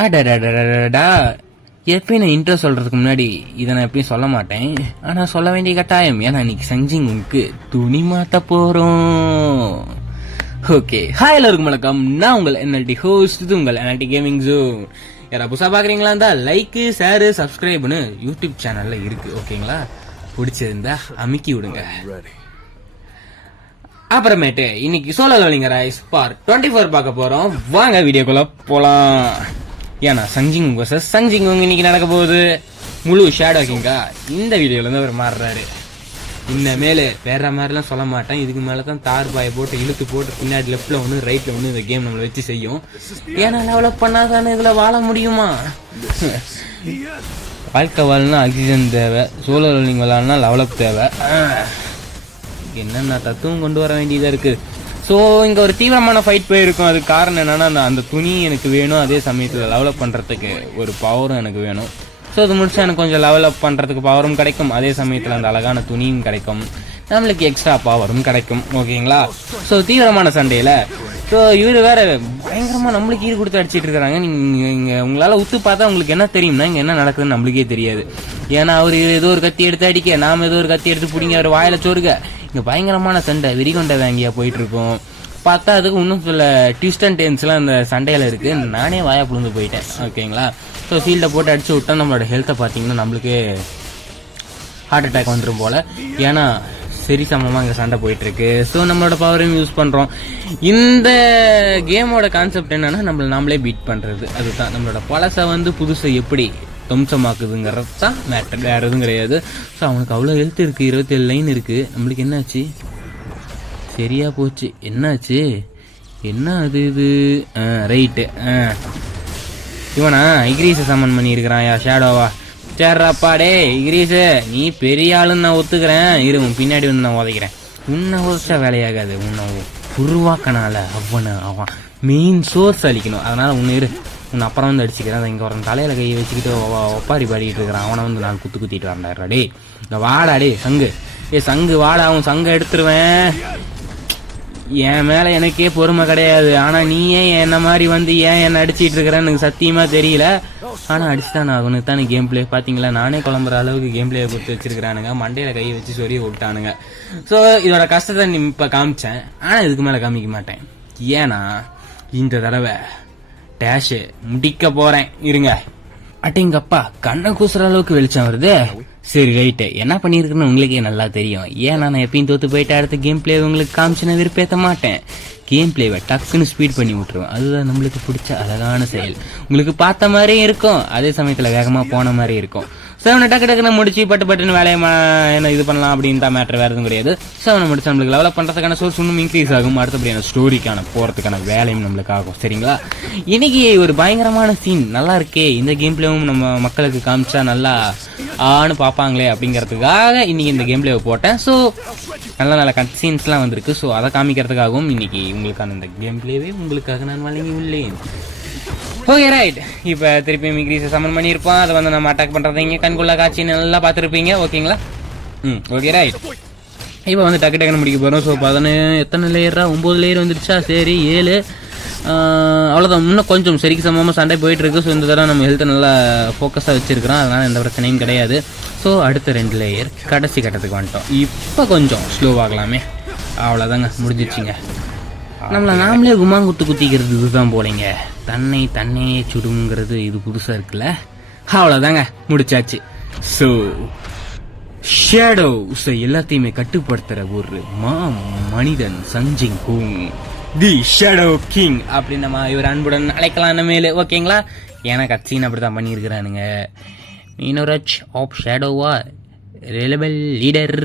அடடடடடா, எப்பயும் நான் இன்ட்ரோ சொல்றதுக்கு முன்னாடி இதை நான் எப்பயும் சொல்ல மாட்டேன். ஆனா சொல்ல வேண்டிய கட்டாயம். ஏன்னா இன்னைக்கு சஞ்சிங்க்கு துணி மாத்த போறோம். ஓகே, ஹாய் எல்லாருக்கும் வணக்கம். நான் உங்கள் என்எல்டி ஹோஸ்ட், இது உங்கள் என்எல்டி கேமிங் ஜோன். யாரா புதுசா பாக்குறீங்களா இருந்தா லைக், ஷேர், சப்ஸ்கிரைப்னு யூடியூப் சேனல்ல இருக்கு. ஓகேங்களா, பிடிச்சிருந்தா அமுக்கி விடுங்க. அப்புறமேட்டு இன்னைக்கு சோலோ லெவலிங் ரைஸ் பார்ட் 24 பார்க்க போறோம். வாங்க வீடியோக்குள்ள போலாம். ஏன்னா சஞ்சிங் வர்சஸ் சஞ்சிங் இன்னைக்கு நடக்க போகுது. முழு ஷேடோ கிங்கா இந்த வீடியோல இருந்து அவர் மாறுறாரு. இன்னமேல வேற மாதிரிலாம் சொல்ல மாட்டேன். இதுக்கு மேலதான் தார் பாயை போட்டு இழுத்து போட்டு பின்னாடி லெப்ட்ல ஒன்று ரைட்ல ஒன்று இந்த கேம் நம்மளை வச்சு செய்யும். ஏன்னா டெவலப் பண்ணாதானே இதுல வாழ முடியுமா? வாழ்க்கை வாழனா ஆக்சிஜன் தேவை, சோலோ லெவலிங் விளாட்னா லெவலப் தேவை. என்னென்ன தத்துவம் கொண்டு வர வேண்டியதா இருக்கு. ஸோ இங்க ஒரு தீவிரமான ஃபைட் போயிருக்கும். அதுக்கு காரணம் என்னன்னா, அந்த துணி எனக்கு வேணும், அதே சமயத்தில் லெவலப் பண்றதுக்கு ஒரு பவரும் எனக்கு வேணும். ஸோ அது முடிச்சா எனக்கு கொஞ்சம் லெவலப் பண்றதுக்கு பவரும் கிடைக்கும், அதே சமயத்தில் அந்த அழகான துணியும் கிடைக்கும், நம்மளுக்கு எக்ஸ்ட்ரா பவரும் கிடைக்கும். ஓகேங்களா? ஸோ தீவிரமான சண்டையில ஸோ இவர் வேற பயங்கரமா நம்மளுக்கு ஈடு கொடுத்து அடிச்சிட்டு இருக்காங்க. நீங்க உங்களால உத்து பார்த்தா உங்களுக்கு என்ன தெரியும்னா இங்க என்ன நடக்குதுன்னு நம்மளுக்கே தெரியாது. ஏன்னா அவர் ஏதோ ஒரு கத்தி எடுத்து அடிக்க, நாம ஏதோ ஒரு கத்தி எடுத்து பிடிங்க, அவர் வாயில சோறுக. இங்க பயங்கரமான சண்டை விரிகொண்ட வாங்கியா போயிட்டு இருக்கும். பார்த்தா அதுக்கு இன்னும் சில ட்விஸ்ட் அண்ட் டேர்ன்ஸ்லாம் அந்த சண்டையில இருக்கு. நானே வாயா புழுந்து போயிட்டேன். ஓகேங்களா? ஸோ ஃபீல்டை போட்டு அடிச்சு விட்டா நம்மளோட ஹெல்த்தை பார்த்தீங்கன்னா நம்மளுக்கு ஹார்ட் அட்டாக் வந்துடும் போல. ஏன்னா சரி சமமாக இங்கே சண்டை போயிட்டு இருக்கு. ஸோ நம்மளோட பவரையும் யூஸ் பண்றோம். இந்த கேமோட கான்செப்ட் என்னன்னா நாமளே பீட் பண்றது. அதுதான் நம்மளோட பழசை புதுசை எப்படி துவம்சமாக்குதுங்கிறது தான் மேட்டர், வேற எதுவும் கிடையாது. ஸோ அவனுக்கு அவ்வளோ ஹெல்த் இருக்கு, 27 லைன் இருக்கு. நம்மளுக்கு என்னாச்சு? சரியா போச்சு. என்னாச்சு? என்ன அது இது? ரைட்டு, இவனா இக்ரீஸை சமன் பண்ணியிருக்கிறான். யா ஷேடோவா? சேர்றாப்பா டே இக்ரீஸு, நீ பெரிய ஆளுன்னு நான் ஒத்துக்கிறேன். இருவும் பின்னாடி நான் உதைக்கிறேன். உன்னை உதச்சா வேலையாகாது. உன்னை உருவாக்கனால அவன் மெயின் சோர்ஸ் அழிக்கணும். அதனால உன்னை அப்புறம் அடிச்சுக்கிறேன். இங்கே ஒரு தலையில கையை வச்சுக்கிட்டு ஒப்பாரி பாடிக்கிட்டு இருக்கிறான். அவனை நான் குத்திட்டு வந்தாடுறா. டே இந்த வாடா டே சங்கு, சங்கு வாடா. அவன் சங்கை எடுத்துருவேன். என் மேல எனக்கே பொறுமை கிடையாது. ஆனா நீ ஏன் என்ன மாதிரி ஏன் என்ன அடிச்சிட்டு இருக்கிறேன்னு எனக்கு சத்தியமா தெரியல. ஆனா அடிச்சுதான் அவனுக்கு தானே கேம் பிளே பாத்தீங்களா? நானே குழம்புற அளவுக்கு கேம் பிளே கொடுத்து வச்சிருக்கிறானுங்க. மண்டையில கையை வச்சு சொரிய விட்டானுங்க. ஸோ இதோட கஷ்டத்தை இப்ப காமிச்சேன். ஆனா இதுக்கு மேல காமிக்க மாட்டேன். ஏன்னா இந்த தடவை டேஷ் முடிக்க போறேன். இருங்க. அட்டிங்கப்பா, கண்ணை கூசுற அளவுக்கு வெளிச்சம் வருது. சரி ரைட்டு, என்ன பண்ணிருக்குன்னு உங்களுக்கே நல்லா தெரியும். ஏன்னா நான் எப்பயும் தோத்து போயிட்டு அடுத்த கேம் பிளே உங்களுக்கு காமிச்சுன்னு விருப்பேற்ற மாட்டேன். கேம் பிளேவை டக்குன்னு ஸ்பீட் பண்ணி விட்டுருவோம். அதுதான் நம்மளுக்கு பிடிச்ச அழகான செயல். உங்களுக்கு பார்த்த மாதிரியும் இருக்கும், அதே சமயத்தில் வேகமாக போன மாதிரி இருக்கும். ஸோ அவனை டக்குன்னு முடிச்சு பட்டுன்னு வேலையை என்ன இது பண்ணலாம் அப்படின்னு தான் மேட்டர், வேறு எதுவும் கிடையாது. ஸோ அவனை முடிச்சு நம்மளுக்கு லெவலப் பண்ணுறதுக்கான சோர்ஸ் இன்னும் இன்க்ரீஸ் ஆகும். அடுத்தபடியான ஸ்டோரிக்கான போகிறதுக்கான வேலையும் நம்மளுக்கு ஆகும். சரிங்களா? இன்னைக்கு ஒரு பயங்கரமான சீன் நல்லா இருக்கே. இந்த கேம் பிளேவும் நம்ம மக்களுக்கு காமிச்சா நல்லா ஆன்னு பார்ப்பாங்களே அப்படிங்கிறதுக்காக இன்னைக்கு இந்த கேம் பிளேவை போட்டேன். ஸோ நல்ல நல்ல கட் சீன்ஸ்லாம் வந்திருக்கு. ஸோ அதை காமிக்கிறதுக்காகவும் இன்னைக்கு உங்களுக்கான இந்த கேம் பிளேவே உங்களுக்காக நான் வழங்கி உள்ளேன். ஓகே ரைட், இப்போ திருப்பியும் இன்க்ரீஸை சமன் பண்ணியிருப்போம். அதை நம்ம அட்டாக் பண்ணுறது இங்கே கண்குள்ள காட்சின்னு நல்லா பார்த்துருப்பீங்க. ஓகேங்களா? Okay right. இப்போ டக்குன்னு முடிக்க போகிறோம். ஸோ எத்தனை லேயரா? 9 லேயர் வந்துடுச்சா? சரி 7, அவ்வளோதான். இன்னும் கொஞ்சம் சரிக்கு சமமாக சண்டை போயிட்டு இருக்கு. ஸோ இந்த தடவை நம்ம ஹெல்த்தை நல்லா ஃபோக்கஸாக வச்சிருக்கிறோம். அதனால எந்த பிரச்சனையும் கிடையாது. ஸோ அடுத்த 2 லேயர் கடைசி கட்டத்துக்கு வந்துட்டோம். இப்போ கொஞ்சம் ஸ்லோவாகலாமே. அவ்வளோதாங்க, முடிஞ்சிடுச்சிங்க. நம்மளை நாமளே குமாங்குத்து குத்திக்கிறது இதுதான் போலீங்க. தன்னை சுடுங்கிறது இது புதுசா இருக்குல்ல. அவ்வளவுதாங்க, முடிச்சாச்சு. ஸோ ஷேடோ எல்லாத்தையுமே கட்டுப்படுத்துற ஒரு மனிதன் சஞ்சிங் ஹூங், தி ஷேடோ கிங் அப்படின்னு நம்ம இவர் அன்புடன் அழைக்கலாம் மேலே. ஓகேங்களா? ஏன்னா கட்சின்னு அப்படித்தான் பண்ணியிருக்கிறானுங்க. மீனோராஜ் ஆஃப் ஷேடோவா ரெலபிள் லீடர்.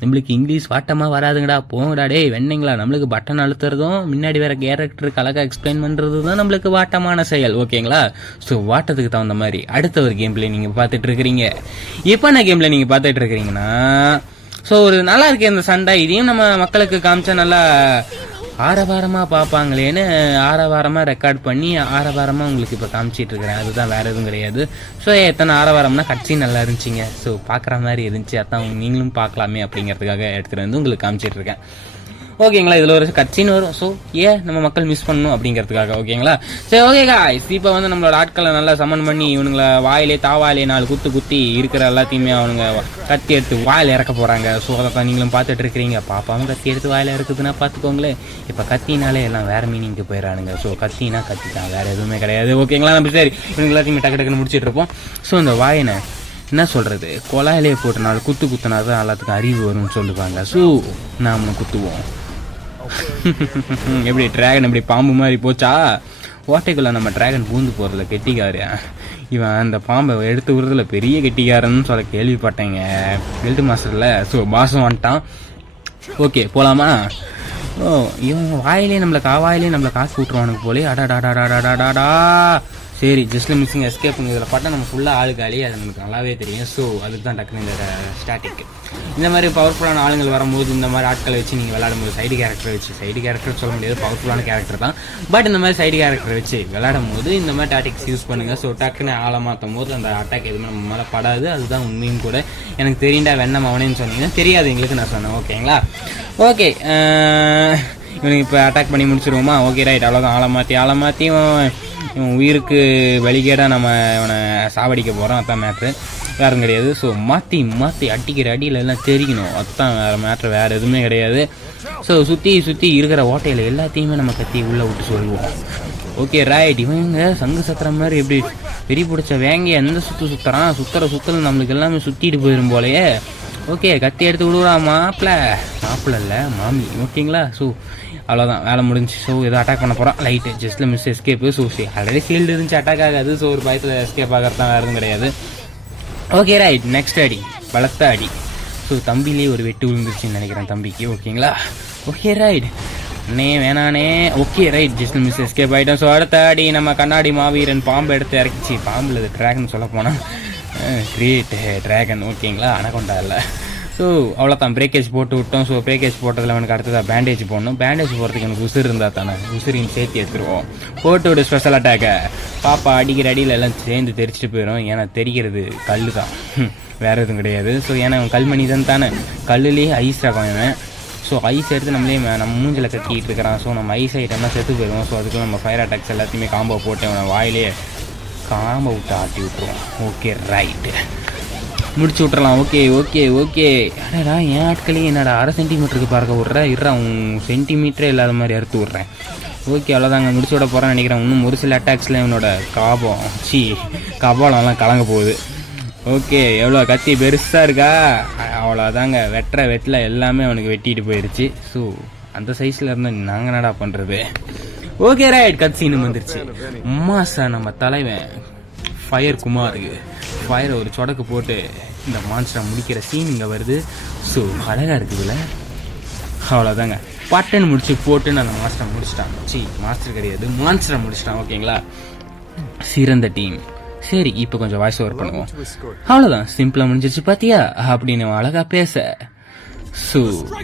நம்மளுக்கு இங்கிலீஷ் வாட்டமாக வராதுங்கடா, போங்கடா டே வெண்ணிங்களா. நம்மளுக்கு பட்டன் அழுத்துறதும் முன்னாடி வேற கேரக்டருக்கு அழகாக எக்ஸ்பிளைன் பண்ணுறது தான் நம்மளுக்கு வாட்டமான செயல். ஓகேங்களா? ஸோ வாட்டத்துக்கு தகுந்த மாதிரி அடுத்த ஒரு கேம் பிளே நீங்கள் பார்த்துட்டு இருக்கிறீங்க. இப்போ என்ன கேம் பிளே நீங்கள் பார்த்துட்டு இருக்கிறீங்கன்னா, ஸோ ஒரு நல்லா இருக்கு இந்த சண்டை. இதையும் நம்ம மக்களுக்கு காமிச்சா நல்லா ஆரவாரமாக பார்ப்பாங்களேன்னு ஆரவாரமாக ரெக்கார்ட் பண்ணி ஆரவாரமாக உங்களுக்கு இப்போ காமிச்சிட்டு இருக்கிறேன். அதுதான், வேற எதுவும் கிடையாது. ஸோ எத்தனை ஆரவாரம்னா கட்சி நல்லா இருந்துச்சுங்க. ஸோ பார்க்குற மாதிரி இருந்துச்சு. அதான் நீங்களும் பார்க்கலாமே அப்படிங்கிறதுக்காக எடுத்துகிட்டு உங்களுக்கு காமிச்சிட்டு இருக்கேன். ஓகேங்களா. இதில் ஒரு கட்சின்னு வரும். ஸோ நம்ம மக்கள் மிஸ் பண்ணணும் அப்படிங்கிறதுக்காக. ஓகேங்களா. சரி ஓகே காய்ஸ், இப்போ வந்து நம்மளோட ஆட்களை நல்லா சமன் பண்ணி இவனுங்களை வாயிலே தாவாயிலே 4 குத்தி இருக்கிற எல்லாத்தையுமே அவனுங்க கத்தி எடுத்து வாயில் இறக்க போகிறாங்க. ஸோ அதை நீங்களும் பார்த்துட்டு இருக்கிறீங்க. பாப்பாவும் கத்தி எடுத்து வாயில் இருக்குதுன்னா பார்த்துக்கோங்களேன். இப்போ கத்தினாலே எல்லாம் வேறு மீனிங்க்கு போயிடறானுங்க. ஸோ கத்தினா கத்தி தான், வேறு எதுவுமே கிடையாது. ஓகேங்களா. நம்ம சரி இவங்க எல்லாத்தையுமே டக்கு டக்குன்னு முடிச்சுட்டு இருப்போம். ஸோ இந்த வாயினை என்ன சொல்கிறது, கொலாயிலே போட்டு 4 குத்துனா தான் எல்லாத்துக்கும் அறிவு வரும்னு சொல்லுவாங்க. ஸோ நாம் குத்துவோம். எப்படி ட்ராகன் எப்படி பாம்பு மாதிரி போச்சா? ஓட்டைக்குள்ளே நம்ம ட்ராகன் பூந்து போகிறதுல கெட்டிக்காரு. இவன் அந்த பாம்பை எடுத்து விடுறதுல பெரிய கெட்டிக்காரன்னு சொல்ல கேள்விப்பட்டேங்க ஹெல்த் மாஸ்டரில். ஸோ பாசம் வந்துட்டான். ஓகே போகலாமா? ஓ இவன் வாயிலே நம்மளை காசு விட்ருவானுக்கு போலே. அடாடாடாடாடாடாடா. சரி ஜஸ்ட் மிஸ்ஸிங் எஸ்கேப்புங்க. இதில் பார்த்தா நம்ம ஃபுல்லாக ஆளுக்காளி, அது நமக்கு நல்லாவே தெரியும். ஸோ அதுக்கு தான் டக்குனு இந்த ஸ்டாட்டிக். இந்த மாதிரி பவர்ஃபுல்லான ஆளுங்கள் வரும்போது இந்த மாதிரி ஆட்களை வச்சு நீங்கள் விளையாடும்போது சைடு கேரக்டர் சொல்ல முடியாது, பவர்ஃபுல்லான கேரக்டர் தான். பட் இந்த மாதிரி சைடு கேரக்டர் வச்சு விளையாடும் போது இந்த மாதிரி டாட்டிக்ஸ் யூஸ் பண்ணுங்கள். ஸோ டக்குன்னு ஆளை மாற்றும் போது அந்த அட்டாக் எதுவுமே நம்ம மேலே படாது. அதுதான் உண்மையும் கூட. எனக்கு தெரியுண்டா வெண்ணம் அவனேன்னு சொன்னீங்கன்னா தெரியாது எங்களுக்கு, நான் சொன்னேன். ஓகேங்களா. ஓகே இவனுக்கு இப்போ அட்டாக் பண்ணி முடிச்சிருவோமா? Okay right. அவ்வளோதான். ஆளை மாற்றி இவன் உயிருக்கு வழிகேடாக நம்ம இவனை சாவடிக்க போகிறோம். அதுதான் மேட்ரு, வேறு கிடையாது. ஸோ மாற்றி அடிக்கிற அடியில் எல்லாம் தெரிக்கணும். அதுதான் வேறு மேட்ரு, வேறு எதுவுமே கிடையாது. ஸோ சுற்றி இருக்கிற ஓட்டையில் எல்லாத்தையுமே நம்ம கத்தி உள்ளே விட்டு சொல்லுவோம். Okay right. இவங்க சங்கு சத்துற மாதிரி எப்படி வெறி பிடிச்ச வேங்க எந்த சுற்றுறான். சுத்தல் நம்மளுக்கு எல்லாமே சுற்றிட்டு போயிடும் போலையே. ஓகே கத்தி எடுத்து விடுவா மாப்பிள்ள இல்லை மாமி. ஓகேங்களா. ஸோ அவ்வளோதான், வேலை முடிஞ்சு. ஸோ இதை அட்டாக் பண்ண போகிறான். லைட்டு ஜஸ்ட்டில் miss escape. So already field இருந்துச்சு, அட்டாக் ஆகாது. ஸோ ஒரு பயத்தில் எஸ்கேப் ஆகிறது தான், வேறு எதுவும் கிடையாது. Okay right. நெக்ஸ்ட் அடி பலத்த அடி. ஸோ தம்பிலேயே ஒரு வெட்டு விழுந்துருச்சுன்னு நினைக்கிறேன் தம்பிக்கு. ஓகேங்களா. Okay right. வேணானே. Okay right. Just miss escape ஆகிட்டோம். ஸோ அடுத்த அடி நம்ம கண்ணாடி மாவீரன் பாம்பு எடுத்து இறக்கிச்சு. பாம்பில் அது ட்ராகன் சொல்ல போனால் கிரேட் ட்ராகன். ஓகேங்களா. அனகொண்டா இல்லை. ஸோ அவ்வளோதான், பிரேக்கேஜ் போட்டு விட்டோம். ஸோ பிரேக்கேஜ் போட்டதில் அவனுக்கு அடுத்ததாக பேண்டேஜ் போடணும். பேண்டேஜ் போகிறதுக்கு எனக்கு உசுறு இருந்தால் தானே, உசுரியும் சேர்த்து எடுத்துருவோம். போட்டு விட ஸ்பெஷல் அட்டாக்கை. பாப்பா அடிக்கிற அடியில் எல்லாம் சேர்ந்து தெரிச்சிட்டு போயிடும். ஏன்னா தெரிகிறது கல் தான், வேறு எதுவும் கிடையாது. ஸோ ஏன்னா அவன் கல்மணி தானே, கல்லுலேயே ஐஸ் ரகம் இவன். ஸோ ஐஸ் எடுத்து நம்ம மூஞ்சில் கட்டிக்கிட்டு இருக்கிறான். ஸோ நம்ம ஐஸ் ஐட்டம்லாம் செத்து போயிடுவோம். ஸோ அதுக்கு நம்ம ஃபயர் அட்டாக்ஸ் எல்லாத்தையுமே காம்போ போட்டு அவனை வாயிலே காம்போ விட்டு ஆட்டி விட்டுருவோம். ஓகே ரைட்டு, முடிச்சு விட்றலாம். ஓகே அடடா என் ஆட்களே என்னடா 1/2 சென்டிமீட்டருக்கு பார்க்க விட்றேன். அவன் சென்டிமீட்டரே இல்லாத மாதிரி அறுத்து விட்றேன். ஓகே அவ்வளோதாங்க, முடிச்சு விட போகிறேன்னு நினைக்கிறேன். இன்னும் ஒரு சில அட்டாக்ஸில் இவனோட கபாலம்லாம் கலங்க போகுது. ஓகே எவ்வளோ கத்தி பெருசாக இருக்கா? அவ்வளோதாங்க, வெட்டில் எல்லாமே அவனுக்கு வெட்டிட்டு போயிடுச்சு. ஸோ அந்த சைஸில் இருந்தால் நாங்கள் என்னடா பண்ணுறது? Okay right. கட் சீனு வந்துருச்சு. மாசா நம்ம தலைவன் ஃபயர் குமாருக்கு ஃபயரை ஒரு சொடக்கு போட்டு இந்த மான்ஸ்டரை முடிக்கிற சீன் இங்கே வருது. ஸோ அழகாக இருக்குதுல்ல? அவ்வளோதாங்க, பட்டன் முடிச்சு போட்டு நான் அந்த மாஸ்டரை முடிச்சிட்டான். மாஸ்டர் கிடையாது, மான்ஸ்டரை முடிச்சிட்டான். ஓகேங்களா. சிறந்த டீம். சரி இப்போ கொஞ்சம் வாய்ஸ் ஓவர் பண்ணுவோம். அவ்வளோதான், சிம்பிளாக முடிஞ்சிருச்சு பார்த்தியா அப்படின்னு அழகா பேச. ஸோ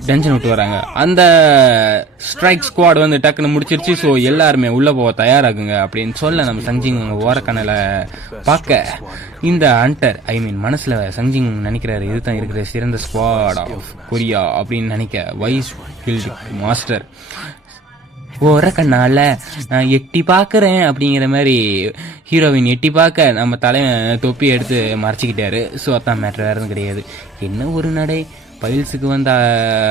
டென்ஷன் விட்டு வராங்க. அந்த ஸ்ட்ரைக் ஸ்குவாட் வந்து டக்குன்னு முடிச்சிருச்சு. ஸோ எல்லாருமே உள்ளே போக தயாராகுங்க அப்படின்னு சொல்ல நம்ம சங்ஜிங் ஓரக்கண்ணில் பார்க்க இந்த ஹண்டர் மனசில் சங்ஜிங் நினைக்கிறாரு, இதுதான் இருக்கிற சிறந்த ஸ்குவாட் ஆஃப் கொரியா அப்படின்னு நினைக்க வைஸ் ஃபீல்டு மாஸ்டர் ஓரக்கண்ணால நான் எட்டி பார்க்குறேன் அப்படிங்கிற மாதிரி ஹீரோவின் எட்டி பார்க்க நம்ம தலைவன் தொப்பி எடுத்து மறைச்சிக்கிட்டாரு. ஸோ அதான் மேட்ரு, வேறு எதுவும் கிடையாது. என்ன ஒரு நடை பைல்ஸுக்கு வந்த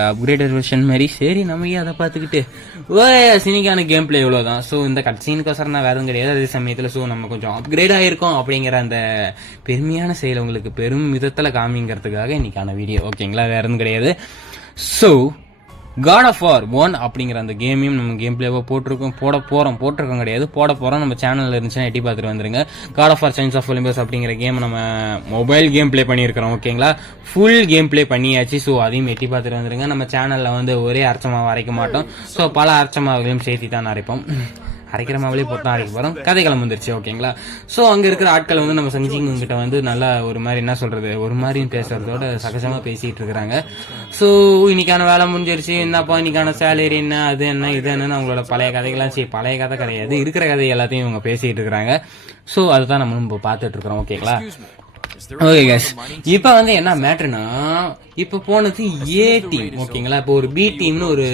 அப்கிரேடட் வெர்ஷன் மாதிரி. சரி நமக்கே அதை பார்த்துக்கிட்டு சினிக்கான கேம் பிளே இவ்வளோதான். ஸோ இந்த கட் சீனுக்கோசரம் தான், வேறு எதுவும் கிடையாது. அதே சமயத்தில் ஸோ நம்ம கொஞ்சம் அப்கிரேட் ஆகிருக்கோம் அப்படிங்கிற அந்த பெருமையான செயல் உங்களுக்கு பெரும் விதத்தில் காமிங்கிறதுக்காக இன்னைக்கான வீடியோ. ஓகேங்களா, வேறு எதுவும் கிடையாது. ஸோ God of War 1 அப்படிங்கிற அந்த கேமையும் நம்ம கேம் பிளேவாக போட்டிருக்கோம் கிடையாது, போட போகிறோம். நம்ம சேனலில் இருந்துச்சுன்னா எட்டி பார்த்துட்டு வந்துருங்க. God of War Chains of Olympus அப்படிங்கிற கேம் நம்ம மொபைல் கேம் பிளே பண்ணியிருக்கிறோம். ஓகேங்களா, ஃபுல் கேம் பிளே பண்ணியாச்சு. ஸோ அதையும் எட்டி பார்த்துட்டு வந்துருங்க. நம்ம சேனலில் வந்து ஒரே அரைச்சமாவை அரைக்க மாட்டோம். ஸோ பல அரைச்சமாவைகளையும் சேர்த்து தான் அரைப்போம். அரைக்கிற மாவிலே போட்டு தான் அரைக்க போகிறோம். கதைக்களம் வந்துருச்சு. ஓகேங்களா. ஸோ அங்கே இருக்கிற ஆட்கள் வந்து நம்ம சஞ்சிங்கிட்ட வந்து நல்லா ஒரு மாதிரி என்ன சொல்கிறது, ஒரு மாதிரி பேசுகிறதோட சகஜமாக பேசிகிட்டு இருக்கிறாங்க. ஸோ இன்னைக்கான வேலை முடிஞ்சிருச்சு, என்னப்பா இன்னைக்கான சேலரி என்ன, அது என்ன இது என்னன்னு அவங்களோட பழைய கதைகள்லாம் பழைய கதை கிடையாது, இருக்கிற கதை எல்லாத்தையும் இவங்க பேசிகிட்டு இருக்கிறாங்க. ஸோ அதுதான் நம்ம பார்த்துட்டு இருக்கிறோம். ஓகேங்களா. ஓகே கேஸ், இப்போ வந்து என்ன மேட்ருனா, இப்போ போனது ஏ டீம் ஓகேங்களா. இப்போ ஒரு பி டீம்னு ஒரு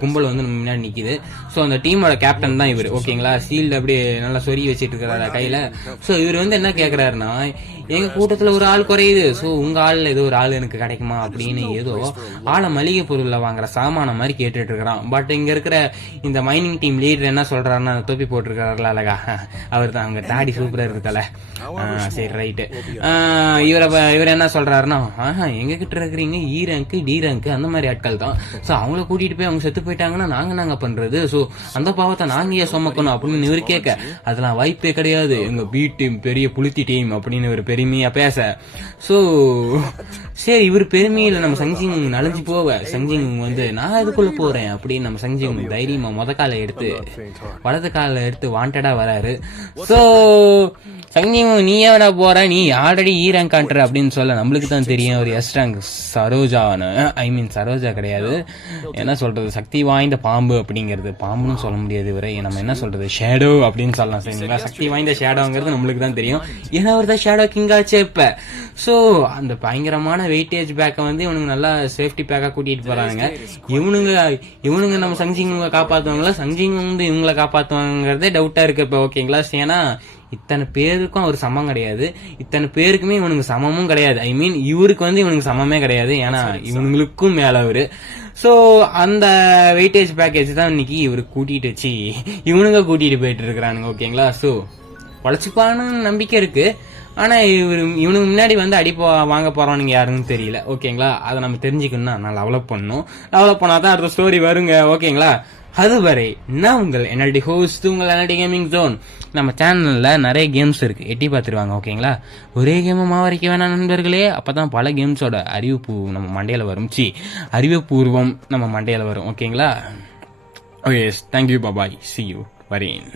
கும்பல் வந்து நம்ம முன்னாடி நிக்குது. ஸோ அந்த டீமோட கேப்டன் தான் இவர் ஓகேங்களா. சீல்டு அப்படியே நல்லா சொருகி வச்சிட்டு இருக்கிறாரு கையில. ஸோ இவர் வந்து என்ன கேட்கறாருன்னா, எங்க கூட்டத்துல ஒரு ஆள் குறையுது, ஸோ உங்க ஆள்ல ஏதோ ஒரு ஆள் எனக்கு கிடைக்குமா அப்படின்னு ஏதோ ஆளை மளிகை பொருள்ல வாங்குற சாமான மாதிரி கேட்டுட்டு இருக்கிறான். பட் இங்க இருக்கிற இந்த மைனிங் டீம் லீடர் என்ன சொல்றாருன்னா, தொப்பி போட்டிருக்காருல அழகா, அவர் தான். அவங்க தாடி சூப்பரா இருக்குதல. சரி ரைட்டு. இவர் என்ன சொல்றாருன்னா, எங்க கிட்ட இருக்கிறீங்க இ ரேங்க் டி ரேங்க் அந்த மாதிரி ஆட்கள் தான். ஸோ அவங்கள கூட்டிட்டு போய் அவங்க செத்து போயிட்டாங்கன்னா நாங்க பண்றது, ஸோ அந்த பாவத்தை நாங்க ஏன் சுமக்கணும் அப்படின்னு இவர் கேட்க, அதெல்லாம் வாய்ப்பே கிடையாது, எங்க பி டீம் பெரிய புளுத்தி டீம் அப்படின்னு இவர் பெருமையா பேச. ஸோ சரி, இவர் பெருமையில நம்ம சங்ஜிங் நலஞ்சு போவ, சங்ஜிங் வந்து நான் இதுக்குள்ள போறேன் அப்படின்னு நம்ம சங்ஜிங் தைரியமா காலை எடுத்து வலது காலை எடுத்து வாண்டடா வராரு. ஸோ சங்ஜிங் நீ ஏடா போற, நீ ஆல்ரெடி ஈ ரேங்க் காட்டுற அப்படின்னு சொல்ல நம்மளுக்கு தான் தெரியும் ஒரு எஸ் ரேங்க் சரோஜான்னு. ஐ மீன் சரோஜா கிடையாது, என்ன சொல்றது, சக்தி வாய்ந்த பாம்பு அப்படிங்கிறது. பாம்புன்னு சொல்ல முடியாது இவரை, நம்ம என்ன சொல்றது, ஷேடோ அப்படின்னு சொல்லலாம் சரிங்களா. சக்தி வாய்ந்த ஷேடோங்கிறது நம்மளுக்கு தான் தெரியும், ஏன்னா அவர் தான் ஷேடோ கிங்காச்சே இப்ப. ஸோ அந்த பயங்கரமான வெயிட்டேஜ் பேக்கை வந்து இவனுங்க நல்லா சேஃப்டி பேக்கா கூட்டிட்டு போறாங்க. இவனுங்க நம்ம சங்ஜிங் காப்பாத்துவாங்களா, சங்ஜிங் வந்து இவங்களை காப்பாத்துவாங்கிறதே டவுட்டா இருக்கு இப்ப ஓகேங்களா. ஏன்னா இத்தனை பேருக்கும் அவர் சமம் கிடையாது, இத்தனை பேருக்குமே இவனுக்கு சமமும் கிடையாது. ஐ மீன் இவருக்கு வந்து இவனுக்கு சமமே கிடையாது, ஏன்னா இவனுங்களுக்கும் மேல அவரு. ஸோ அந்த வெயிட்டேஜ் பேக்கேஜ் தான் இன்னைக்கு இவரு கூட்டிட்டு வச்சு இவனுங்க கூட்டிட்டு போயிட்டு இருக்கிறானுங்க ஓகேங்களா. ஸோ உழைச்சிப்பான்னு நம்பிக்கை இருக்கு, ஆனா இவனுக்கு முன்னாடி வந்து வாங்க போறவனுங்க யாருன்னு தெரியல ஓகேங்களா. அதை நம்ம தெரிஞ்சுக்கணும்னா நான் டெவலப் பண்ணணும், டெவலப் பண்ணாதான் அடுத்த ஸ்டோரி வருங்க ஓகேங்களா. அதுவரை நான் உங்கள் NLD ஹோஸ்ட், உங்கள் NLD கேமிங் ஜோன். நம்ம சேனல்ல நிறைய கேம்ஸ் இருக்கு, எட்டி பார்த்துருவாங்க ஓகேங்களா. ஒரே கேமை மாவரிக்க வேணாம் நண்பர்களே, அப்பதான் பல கேம்ஸோட அறிவிப்பு நம்ம மண்டையில வரும், அறிவுபூர்வம் நம்ம மண்டையில வரும் ஓகேங்களா. Okay, thank you, bye, see you, வரேன்.